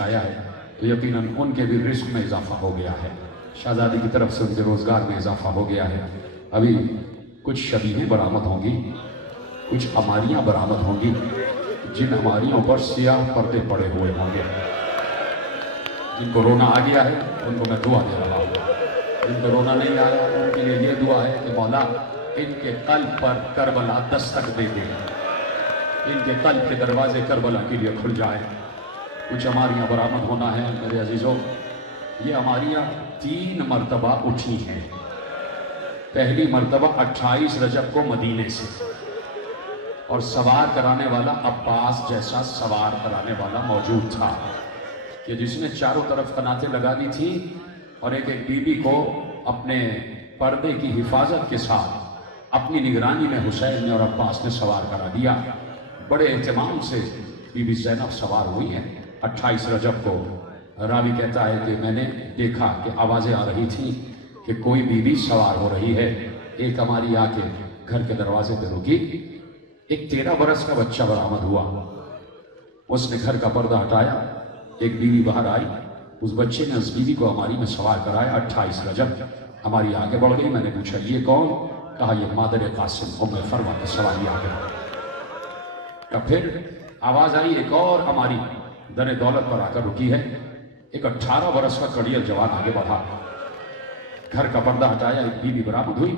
पेश आया है तो यकीनन उनके भी रिस्क में इजाफा हो गया है, शहजादी की तरफ से उनके रोज़गार में इजाफा हो गया है। अभी कुछ शबीहें बरामद होंगी, कुछ अमारियाँ बरामद होंगी, जिन अमारियों पर सियाह पर्दे पड़े हुए होंगे। जिनको रोना आ गया है उनको मैं दुआ दे रहा हूँ, जिनको रोना नहीं आया उनके लिए ये दुआ है कि मौला इनके कल्ब पर करबला दस्तक दे दे, इनके कल्ब के दरवाजे करबला के लिए खुल जाए। कुछ अमारियाँ बरामद होना है मेरे अजीज़ों। ये अमारियाँ 3 मरतबा उठी हैं। पहली मरतबा 28 रजब को मदीने से, और सवार कराने वाला अब्बास जैसा सवार कराने वाला मौजूद था कि जिसने चारों तरफ कनातें लगा दी थी और एक एक बीबी को अपने पर्दे की हिफाजत के साथ अपनी निगरानी में हुसैन ने और अब्बास ने सवार करा दिया। बड़े एहतमाम से बीबी ज़ैनब सवार हुई हैं 28 रजब को। रावी कहता है कि मैंने देखा कि आवाज़ें आ रही थी कि कोई बीबी सवार हो रही है। एक हमारी आके घर के दरवाजे पे रुकी, एक 13 बरस का बच्चा बरामद हुआ। उसने घर का पर्दा हटाया, एक बीवी बाहर आई, उस बच्चे ने उस बीवी को हमारी में सवार कराया। 28 रजब हमारी आगे बढ़ गई। मैंने पूछा ये कौन? कहा ये मादर कासिम उम्मे फरमा की सवारी आ गई। तब फिर आवाज आई एक और हमारी दर दौलत पर आकर रुकी है। एक 18 बरस का कड़ियल जवान आगे बढ़ा, घर का पर्दा हटाया, एक बीवी बरामद हुई।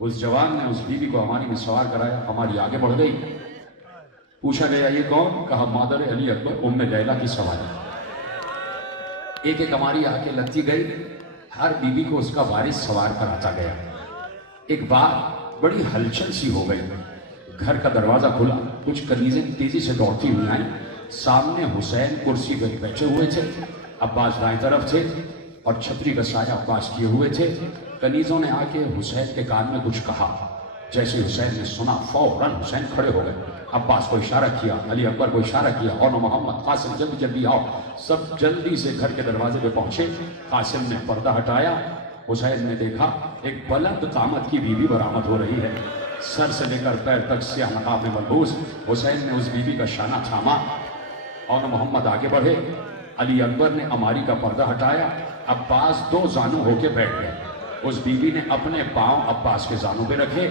उस जवान ने उस बीवी को हमारी में सवार कराया, हमारी आगे बढ़ गई। पूछा गया ये कौन? कहा मादर अली अकबर उम्मे लैला की सवारी। एक एक हमारी आके लगती गई, हर बीबी को उसका वारिस सवार कराता गया। एक बार बड़ी हलचल सी हो गई, घर का दरवाजा खुला, कुछ कनीजें तेजी से दौड़ती हुई आई। सामने हुसैन कुर्सी पर बैठे हुए थे, अब्बास दाएं तरफ थे और छतरी का साया अब्बास किए हुए थे। कनीजों ने आके हुसैन के कान में कुछ कहा। जैसे हुसैन ने सुना फौरन हुसैन खड़े हो गए। अब्बास को इशारा किया, अली अकबर को इशारा किया, और मोहम्मद कासिम जल्दी जल्दी आओ। सब जल्दी से घर के दरवाजे पे पहुंचे। कासिम ने पर्दा हटाया, हुसैन ने देखा एक बुलंद कामत की बीवी बरामद हो रही है, सर से लेकर पैर तक स्याह नकाब में मलबूस। हुसैन ने उस बीवी का शाना थामा और मोहम्मद आगे बढ़े। अली अकबर ने अमारी का पर्दा हटाया, अब्बास 2 जानू होके बैठ गए। उस बीवी ने अपने पांव अब्बास के जानू पे रखे,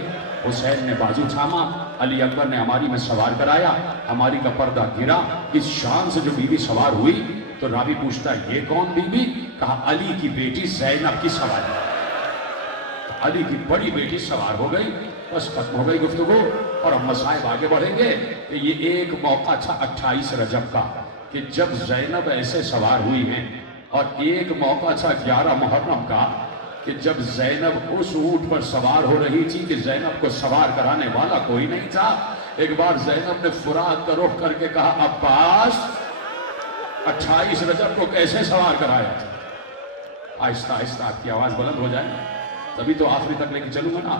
हुसैन ने बाजू थामा, अली अकबर ने हमारी में सवार कराया। हमारी का पर्दा गिरा। इस शान से जो बीवी सवार हुई तो रावी पूछता ये कौन बीवी? कहा अली की बेटी ज़ैनब की सवारी। अली की बड़ी बेटी सवार हो गई। बस खत्म हो गई गुफ्तगू और अम्मा साहब आगे बढ़ेंगे कि ये एक मौका था 28 रजब का कि जब ज़ैनब ऐसे सवार हुई हैं, और एक मौका था 11 मुहर्रम का कि जब ज़ैनब उस ऊंट पर सवार हो रही थी कि ज़ैनब को सवार कराने वाला कोई नहीं था। एक बार ज़ैनब ने फुरात का रुख करके कहा अब्बास 28 रजब को कैसे सवार कराया था? आहिस्ता आहिस्ता आपकी आवाज बुलंद हो जाए तभी तो आखिरी तक लेके चलूंगा ना,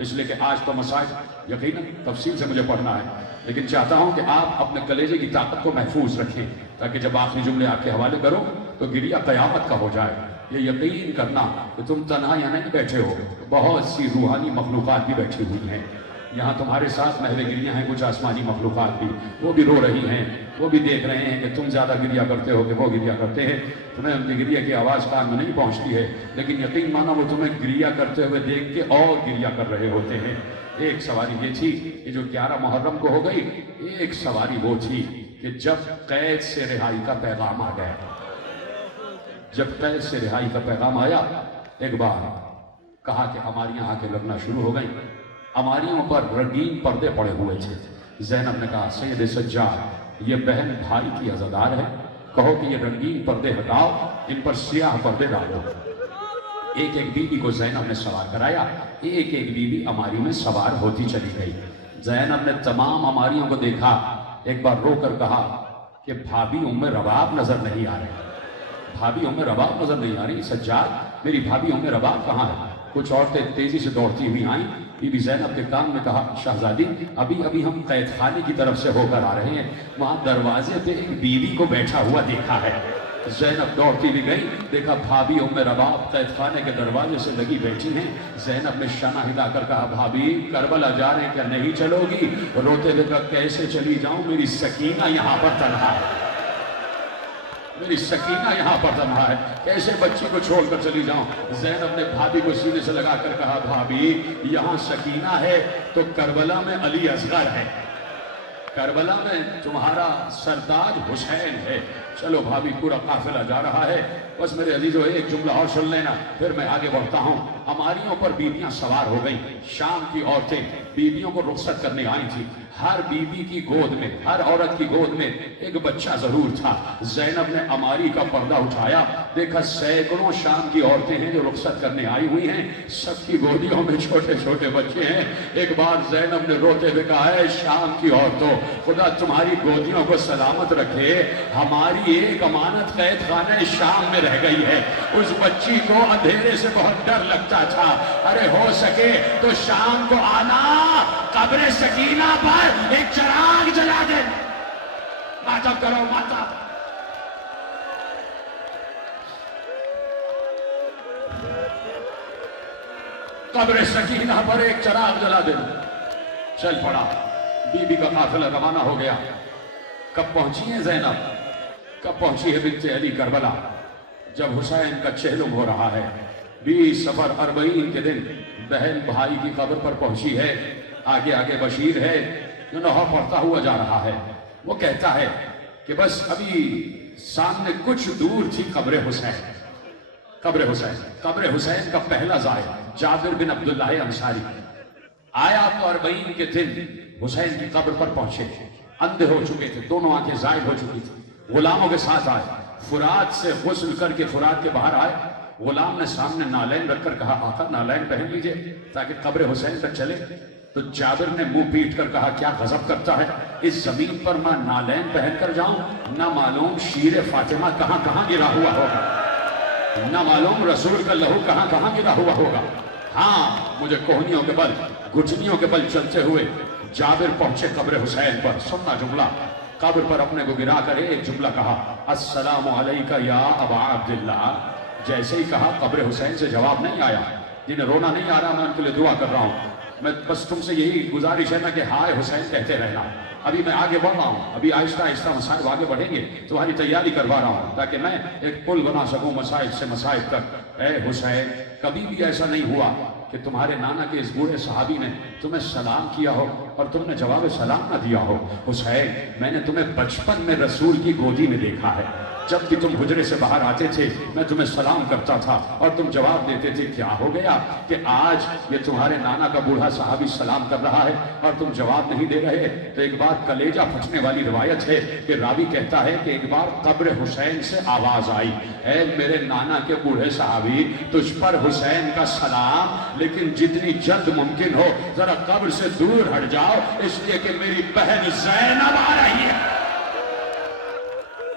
इसलिए कि आज तो मसाइल यकीनन तफसील से मुझे पढ़ना है, लेकिन चाहता हूं कि आप अपने कलेजे की ताकत को महफूज रखें ताकि जब आखिरी जुमले आपके हवाले करो तो गिरिया कयामत का हो जाए। ये यकीन करना कि तुम तन्हा यहाँ नहीं बैठे हो, बहुत सी रूहानी मखलूक़ात भी बैठी हुई हैं यहाँ तुम्हारे साथ। महवे गिरियाँ हैं कुछ आसमानी मखलूक़ात भी, वो भी रो रही हैं, वो भी देख रहे हैं कि तुम ज़्यादा गिरिया करते हो कि वो गिरिया करते हैं। तुम्हें उनकी गिरिया की आवाज़ कान में नहीं पहुँचती है, लेकिन यकीन मानो वो तुम्हें गिरिया करते हुए देख के और गिरिया कर रहे होते हैं। एक सवारी ये थी कि जो 11 मुहर्रम को हो गई, एक सवारी वो थी कि जब कैद से रिहाई का पैगाम आ गया। जब कैद से रिहाई का पैगाम आया, एक बार कहा कि हमारी यहाँ आके लगना शुरू हो गई। हमारियों पर रंगीन पर्दे पड़े हुए थे। ज़ैनब ने कहा सैयद सज्जाद ये बहन भाई की अज़ादार है, कहो कि ये रंगीन पर्दे हटाओ, इन पर सियाह पर्दे डाल दो। एक एक बीबी को ज़ैनब ने सवार कराया, एक एक बीबी हमारी में सवार होती चली गई। ज़ैनब ने तमाम हमारियों को देखा, एक बार रो कर कहा कि भाभी उम्मे रबाब नजर नहीं आ रही, भाभी उम्मे रबाब नजर नहीं आ रही। सज्जाद मेरी भाभी उम्मे रबाब कहाँ है? कुछ औरतें तेजी से दौड़ती हुई आई, बीबी ज़ैनब के कान में कहा शहजादी अभी अभी हम कैद खाने की तरफ से होकर आ रहे हैं, वहां दरवाजे पे एक बीवी को बैठा हुआ देखा है। ज़ैनब दौड़ती भी गई, देखा भाभी उम्मे रबाब कैद खाने के दरवाजे से लगी बैठी हैं। ज़ैनब ने शाना हिलाकर कहा भाभी करबला जा रहे हैं क्या, नहीं चलोगी? रोते हुए कहा कैसे चली जाऊं, मेरी सकीना यहाँ पर तन्हा है। मेरी सकीना यहाँ पर तन्हा है, कैसे बच्ची को छोड़कर चली जाऊं। ज़ैनब ने भाभी को सीने से लगाकर कहा, भाभी यहाँ सकीना है तो करबला में अली असगर है, करबला में तुम्हारा सरताज हुसैन है। चलो भाभी, पूरा काफिला जा रहा है, बस मेरे अजीजों एक जुमला और सुन लेना, फिर मैं आगे बढ़ता हूँ। हमारियों पर बीबियां सवार हो गई। शाम की औरतें बीबियों को रुखसत करने आई थी। हर बीबी की गोद में, हर औरत की गोद में एक बच्चा जरूर था। ज़ैनब ने अमारी का पर्दा उठाया, देखा सैकड़ों शाम की औरतें हैं जो रुखसत करने आई हुई हैं, सबकी गोदियों में छोटे छोटे बच्चे हैं। एक बार ज़ैनब ने रोते हुए कहा, है शाम की औरतों, खुदा तुम्हारी गोदियों को सलामत रखे, हमारी एक अमानत कैद खाने शाम में रह गई है। उस बच्ची को अंधेरे से बहुत डर लगता था। अरे हो सके तो शाम को आना, कब्र सकीना पर एक चिराग जला दे। मातम करो माता। कब्र सकीना पर एक चिराग जला दे। चल पड़ा, बीबी का काफिला रवाना हो गया। कब पहुंची है ज़ैनब, कब पहुंची है बिन्ते अली करबला? जब हुसैन का चहलुम हो रहा है। 20 सफर 40 के दिन बहन भाई की कब्र पर पहुंची है। आगे आगे बशीर है जो नौहा पढ़ता हुआ जा रहा है। वो कहता है कि बस अभी सामने कुछ दूर थी कब्र हुसैन। कब्र हुसैन, कब्र हुसैन का पहला ज़ायर जाबिर बिन अब्दुल्लाह अंसारी आया तो 40 के दिन हुसैन की कब्र पर पहुंचे। अंधे हो चुके थे, दोनों आंखें ज़ायब हो चुकी थी। गुलामों के साथ आए, फुरात से गुस्ल करके फुरात के बाहर आए। गुलाम ने सामने नालैन रखकर कहा, आका नालैन पहन लीजिए ताकि कब्र हुसैन तक चले। तो जाबिर ने मुंह पीट कर कहा, क्या गजब करता है, इस जमीन पर मैं नालैन पहन कर जाऊं, ना मालूम शीर फातिमा कहां कहां गिरा हुआ होगा, ना मालूम रसूल का लहू कहां कहां गिरा हुआ होगा। हाँ, मुझे कोहनियों के बल, घुटनियों के बल चलते हुए जाबिर पहुंचे कब्र हुसैन पर। सुनना जुमला, कब्र पर अपने को गिरा कर एक जुमला कहा, अस्सलामु अलैका या अबा अब्दुल्लाह। जैसे ही कहा, कब्र हुसैन से जवाब नहीं आया। जिन्हें रोना नहीं आ रहा, मैं उनके लिए दुआ कर रहा हूं। मैं बस तुमसे यही गुजारिश है ना कि हाय हुसैन कहते रहना। अभी मैं आगे बढ़ रहा हूँ, अभी आहिस्ता आहिस्ता मसाइब आगे बढ़ेंगे, तुम्हारी तैयारी करवा रहा हूँ ताकि मैं एक पुल बना सकूं मसाइब से मसाइब तक। ए हुसैन, कभी भी ऐसा नहीं हुआ कि तुम्हारे नाना के इस बूढ़े सहाबी ने तुम्हें सलाम किया हो और तुमने जवाब सलाम ना दिया हो। हुसैन, मैंने तुम्हें बचपन में रसूल की गोदी में देखा है। जब भी तुम हुजरे से बाहर आते थे, मैं तुम्हें सलाम करता था और तुम जवाब देते थे। क्या हो गया कि आज ये तुम्हारे नाना का बूढ़ा साहबी सलाम कर रहा है और तुम जवाब नहीं दे रहे? तो एक बार कलेजा फटने वाली रिवायत है कि रावी कहता है कि एक बार कब्र हुसैन से आवाज आई, है मेरे नाना के बूढ़े साहबी, तुझ पर हुसैन का सलाम, लेकिन जितनी जल्द मुमकिन हो जरा कब्र से दूर हट जाओ, इसलिए कि मेरी बहन ज़ैनब आ रही है,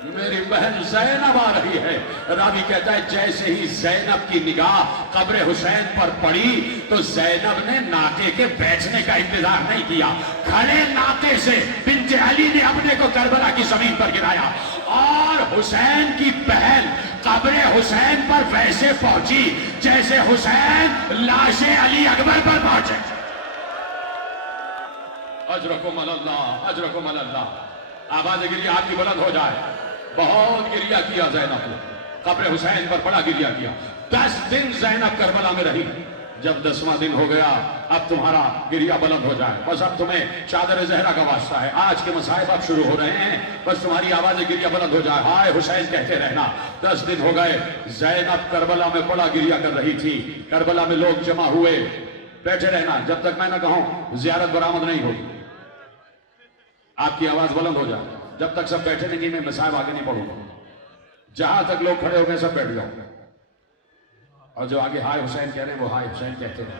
मेरी बहन ज़ैनब आ रही है। रावी कहता है जैसे ही ज़ैनब की निगाह कब्र हुसैन पर पड़ी तो ज़ैनब ने नाके के बैठने का इंतजार नहीं किया, खड़े नाके से बिन्ते अली ने अपने को करबला की जमीन पर गिराया और हुसैन की बहन कब्र हुसैन पर वैसे पहुंची जैसे हुसैन लाशे अली अकबर पर पहुंचे। अजरकुम अल्लाह, अजरकुम अल्लाह। आवाज गिरिया आपकी बुलंद हो जाए। बहुत गिरिया किया ज़ैनब ने, कब्र हुसैन पर बड़ा गिरिया किया। 10 दिन ज़ैनब करबला में रही। जब 10वां दिन हो गया, अब तुम्हारा गिरिया बुलंद हो जाए, बस अब तुम्हें चादर ज़हरा का वास्ता है, आज के मसाइब अब शुरू हो रहे हैं, बस तुम्हारी आवाज़ गिरिया बुलंद हो जाए, हाय हुसैन कहते रहना। 10 दिन हो गए, ज़ैनब करबला में बड़ा गिरिया कर रही थी। करबला में लोग जमा हुए, बैठे रहना जब तक मैं ना कहूं ज़ियारत बरामद नहीं होगी। आपकी आवाज बुलंद हो जाए, जब तक सब बैठे नहीं मैं मसाइब आगे नहीं पढ़ूंगा। जहां तक लोग खड़े हो गए सब बैठ जाओ, और जो आगे हाय हुसैन कह रहे हैं वो हाय हुसैन कहते हैं।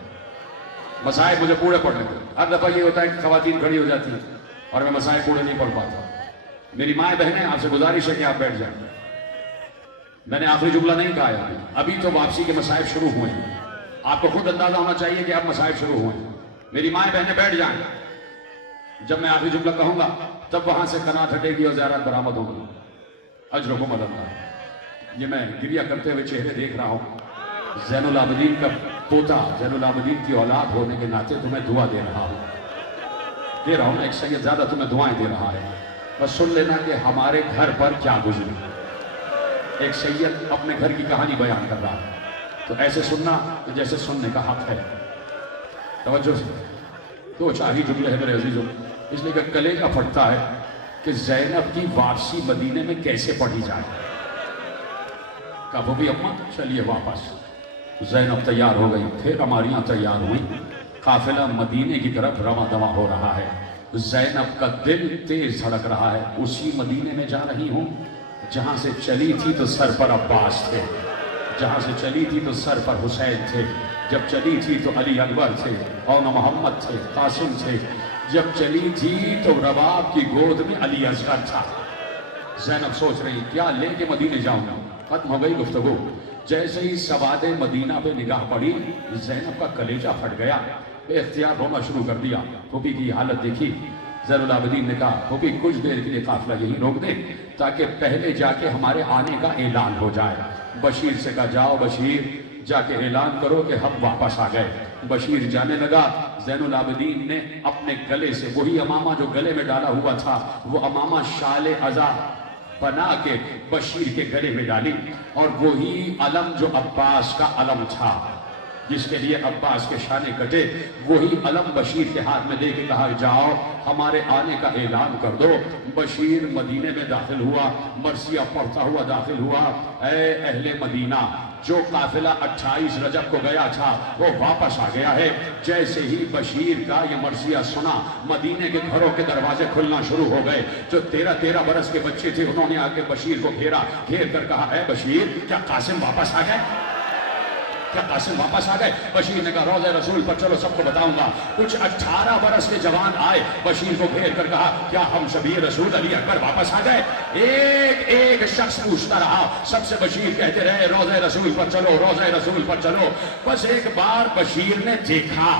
मसाइब मुझे पूरे पढ़ने दो। हर दफा ये होता है कि खवातीन खड़ी हो जाती है और मैं मसाइब पूरे नहीं पढ़ पाता। मेरी माए बहनें, आपसे गुजारिश है कि आप बैठ जाए। मैंने आखिरी जुमला नहीं कहा है, अभी तो वापसी के मसाइब शुरू हुए हैं। आपको खुद अंदाजा होना चाहिए कि अब मसाइब शुरू हुए हैं। मेरी माए बहनें बैठ जाएं, जब मैं आखिरी जुमला कहूंगा तब वहां से कनात हटेगी और ज़ियारत बरामद होगी। अजरकुम अल्लाह। ये मैं गिरिया करते हुए चेहरे देख रहा हूं। ज़ैनुल आबिदीन का पोता, ज़ैनुल आबिदीन की औलाद होने के नाते तुम्हें दुआ दे रहा हूं ना, एक सैयद ज़्यादा तुम्हें दुआएं दे रहा है। बस सुन लेना कि हमारे घर पर क्या गुजरी, ایک سید اپنے گھر کی کہانی بیان کر رہا ہے، تو ایسے سننا کہ جیسے سننے کا حق ہے، توجہ سے، دو چار ہی جملے ہیں میرے عزیزوں، اس لیے کہ کلیجہ پھٹتا ہے کہ زینب کی واپسی مدینے میں کیسے پڑھی جائے۔ کہا وہ بھی اماں چلیے واپس۔ زینب تیار ہو گئی، پھر عماریاں تیار ہوئی، قافلہ مدینے کی طرف رواں دواں ہو رہا ہے۔ زینب کا دل تیز دھڑک رہا ہے، اسی مدینے میں جا رہی ہوں جہاں سے چلی تھی تو سر پر عباس تھے، جہاں سے چلی تھی تو سر پر حسین تھے، جب چلی تھی تو علی اکبر تھے، اور محمد تھے، قاسم تھے، جب چلی تھی تو رباب کی گود میں علی اصغر تھا۔ زینب سوچ رہی کیا لے کے مدینے جاؤں گا، ختم ہو گئی گفتگو۔ جیسے ہی سواد مدینہ پہ نگاہ پڑی، زینب کا کلیجہ پھٹ گیا، بے اختیار رونا شروع کر دیا۔ پھوپھی کی حالت دیکھی، زین العابدین نے کہا پھوپھی کچھ دیر کے لیے قافلہ یہی روک دیں تاکہ پہلے جا کے ہمارے آنے کا اعلان ہو جائے۔ بشیر سے کہا جاؤ بشیر، جا کے اعلان کرو کہ ہم واپس آ گئے۔ بشیر جانے لگا، زین العابدین نے اپنے گلے سے وہی امامہ جو گلے میں ڈالا ہوا تھا، وہ امامہ شال عزا بنا کے بشیر کے گلے میں ڈالی، اور وہی علم جو عباس کا علم تھا جس کے لیے عباس کے شانے کٹے، وہی علم بشیر کے ہاتھ میں دے کے کہا جاؤ ہمارے آنے کا اعلان کر دو۔ بشیر مدینے میں داخل ہوا، مرثیہ پڑھتا ہوا داخل ہوا، اے اہل مدینہ، جو قافلہ 28 رجب کو گیا تھا وہ واپس آ گیا ہے۔ جیسے ہی بشیر کا یہ مرثیہ سنا، مدینے کے گھروں کے دروازے کھلنا شروع ہو گئے۔ جو 13 برس کے بچے تھے انہوں نے آ کے بشیر کو گھیر کر کہا اے بشیر، کیا قاسم واپس آ گئے؟ کیا قاسم واپس آ گئے؟ بشیر نے کہا روضہ رسول پر چلو سب کو بتاؤں گا۔ کچھ 18 برس کے جوان آئے، بشیر کو گھیر کر کہا کیا ہم شبیر رسول علی اکبر واپس آ گئے؟ ایک ایک شخص پوچھتا رہا، سب سے بشیر کہتے رہے روضہ رسول پر چلو، روضہ رسول پر چلو۔ بس ایک بار بشیر نے دیکھا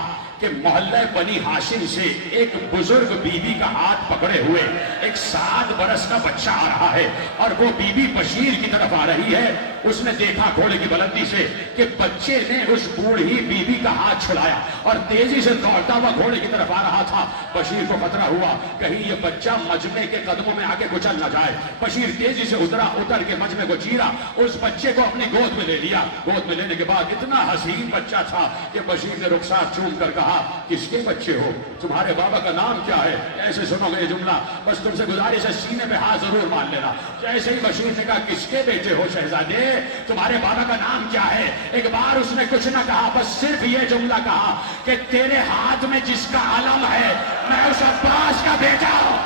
کہ محلہ بنی ہاشم سے ایک بزرگ بی بی کا ہاتھ پکڑے ہوئے ایک 7 برس کا بچہ آ رہا ہے، اور وہ بی بی بشیر کی طرف آ رہی ہے۔ اس نے دیکھا گھوڑے کی بلندی سے کہ بچے نے اس بوڑھی بی بی کا ہاتھ چھڑایا اور تیزی سے دوڑتا ہوا گھوڑے کی طرف آ رہا تھا۔ بشیر کو خطرہ ہوا کہیں یہ بچہ مجمع کے قدموں میں آ کے کچل نہ جائے۔ بشیر تیزی سے اتر کے مجمع کو چیرا، اس بچے کو اپنی گود میں لے لیا۔ گود میں لینے کے بعد اتنا حسین بچہ تھا کہ بشیر نے رخسار چوم کر کہا کس کے بچے ہو، تمہارے بابا کا نام کیا ہے؟ ایسے سنو گے یہ جملہ، بس تم سے گزارش ہے سینے پہ ہاتھ ضرور مان لینا۔ جیسے ہی بشیر نے کہا کس کے بیٹے ہو شہزادے، تمہارے بابا کا نام کیا ہے؟ ایک بار اس نے کچھ نہ کہا، بس صرف یہ جملہ کہا کہ تیرے ہاتھ میں جس کا علم ہے میں اس عباس کا بیٹا ہوں۔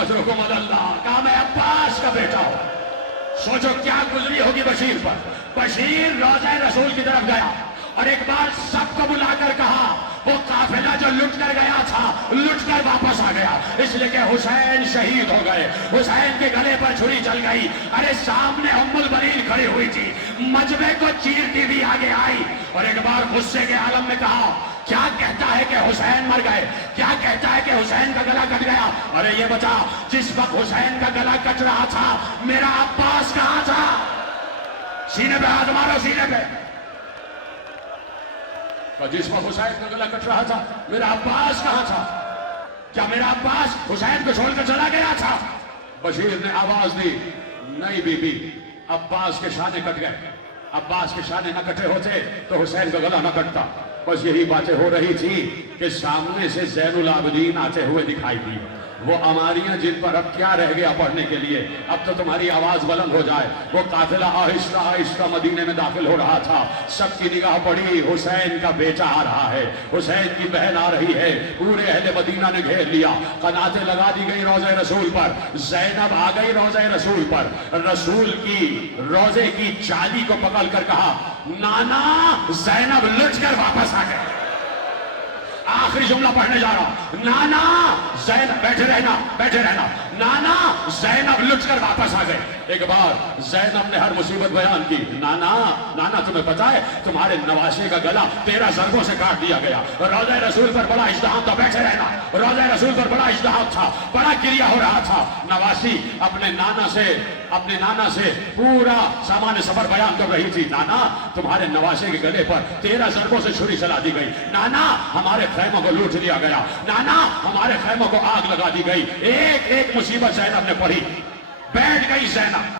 اجرکم اللہ، کہا میں عباس کا بیٹا ہوں۔ سوچو کیا گزری ہوگی بشیر پر۔ بشیر روضہ رسول کی طرف گیا اور ایک بار سب کو بلا کر کہا وہ قافلہ جو لٹ کر گیا تھا لٹ کر واپس آ گیا، اس لیے کہ حسین شہید ہو گئے، حسین کے گلے پر چھری چل گئی۔ ارے سامنے ام البنین کھڑی ہوئی تھی، مجمع کو چیرتی بھی آگے آئی اور ایک بار غصے کے عالم میں کہا کیا کہتا ہے کہ حسین مر گئے، کیا کہتا ہے کہ حسین کا گلا کٹ گیا؟ ارے یہ بتا جس وقت حسین کا گلا کٹ رہا تھا میرا عباس کہاں تھا؟ سینے پہ ہاتھ مارو، سینے پہ۔ جس وقت حسین کا گلا کٹ رہا تھا میرا عباس کہاں تھا؟ کیا میرا عباس حسین کو چھوڑ کر چلا گیا تھا؟ بشیر نے آواز دی نہیں بی بی، عباس کے شانے کٹ گئے، عباس کے شانے نہ کٹے ہوتے تو حسین کا گلا نہ کٹتا۔ بس یہی باتیں ہو رہی تھی کہ سامنے سے زین العابدین آتے ہوئے دکھائی دی۔ وہ عماریاں جن پر اب کیا رہ گیا پڑھنے کے لیے، اب تو تمہاری آواز بلند ہو جائے۔ وہ قافلہ آہستہ آہستہ مدینے میں داخل ہو رہا تھا، سب کی نگاہ پڑی، حسین کا بیٹا آ رہا ہے، حسین کی بہن آ رہی ہے۔ پورے اہل مدینہ نے گھیر لیا، قناتیں لگا دی گئی روضہ رسول پر۔ زینب آ گئی روضہ رسول پر، رسول کی روضے کی جالی کو پکڑ کر کہا نانا زینب لٹ کر واپس آ گئے۔ آخری جملہ پڑھنے جا رہا ہوں، نانا زینب، بیٹھے رہنا بیٹھے رہنا، نانا زینب لٹ کر واپس آ گئے۔ ایک بار زینب نے ہر مصیبت بیان کی، نانا تمہیں پتا ہے تمہارے نواسے کا گلا 13 ضربوں سے کاٹ دیا گیا۔ روضہ رسول پر بڑا ازدحام تھا، بیٹھے رہنا، روضہ رسول پر بڑا ازدحام تھا، بڑا گریہ ہو رہا تھا۔ نواسی اپنے نانا سے پورا سامان سفر بیان کر رہی تھی، نانا تمہارے نواسے کے گلے پر 13 ضربوں سے چھری چلا دی گئی، نانا ہمارے خیموں کو لوٹ لیا گیا، نانا ہمارے خیموں کو آگ لگا دی گئی۔ ایک ایک مصیبت زینب نے پڑھی۔ بیٹھ گئی زینب